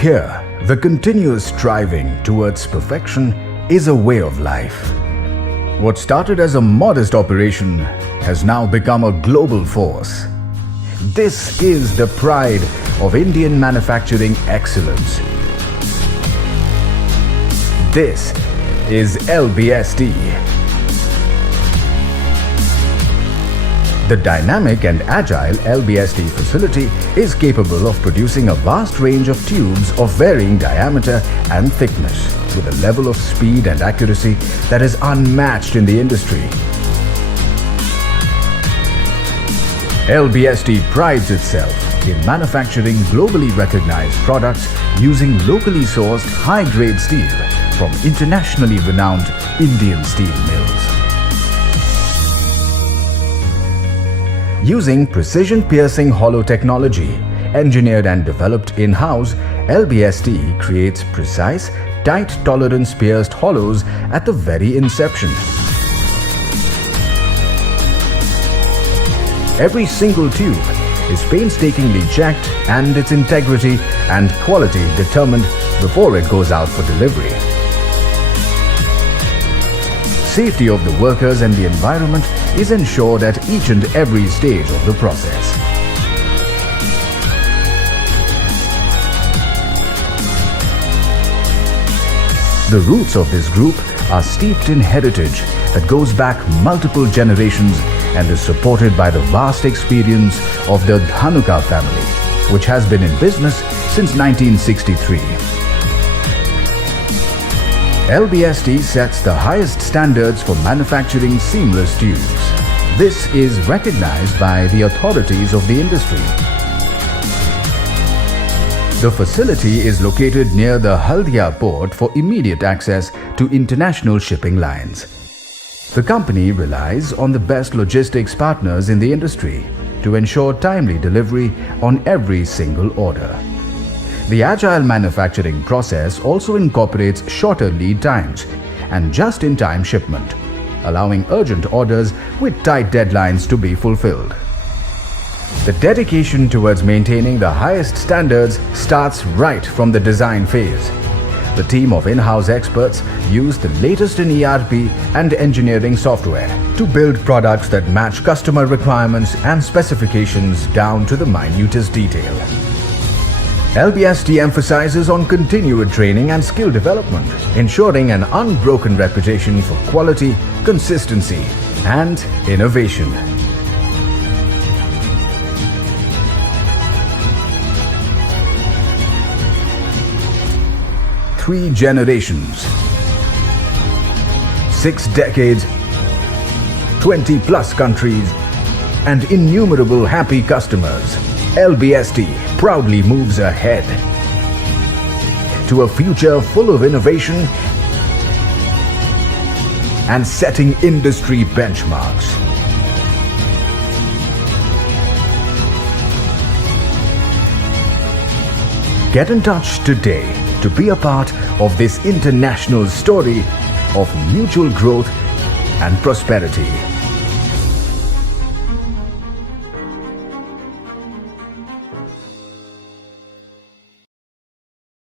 Here, the continuous striving towards perfection is a way of life. What started as a modest operation has now become a global force. This is the pride of Indian manufacturing excellence. This is LBST. The dynamic and agile LBST facility is capable of producing a vast range of tubes of varying diameter and thickness with a level of speed and accuracy that is unmatched in the industry. LBST prides itself in manufacturing globally recognized products using locally sourced high-grade steel from internationally renowned Indian steel mills. Using precision-piercing hollow technology, engineered and developed in-house, LBST creates precise, tight-tolerance pierced hollows at the very inception. Every single tube is painstakingly checked and its integrity and quality determined before it goes out for delivery. Safety of the workers and the environment is ensured at each and every stage of the process. The roots of this group are steeped in heritage that goes back multiple generations and is supported by the vast experience of the Dhanuka family, which has been in business since 1963. LBST sets the highest standards for manufacturing seamless tubes. This is recognized by the authorities of the industry. The facility is located near the Haldia port for immediate access to international shipping lines. The company relies on the best logistics partners in the industry to ensure timely delivery on every single order. The agile manufacturing process also incorporates shorter lead times and just-in-time shipment, allowing urgent orders with tight deadlines to be fulfilled. The dedication towards maintaining the highest standards starts right from the design phase. The team of in-house experts use the latest in ERP and engineering software to build products that match customer requirements and specifications down to the minutest detail. LBST emphasizes on continued training and skill development, ensuring an unbroken reputation for quality, consistency, and innovation. Three generations, 6 decades, 20+ countries, and innumerable happy customers. LBST proudly moves ahead to a future full of innovation and setting industry benchmarks. Get in touch today to be a part of this international story of mutual growth and prosperity.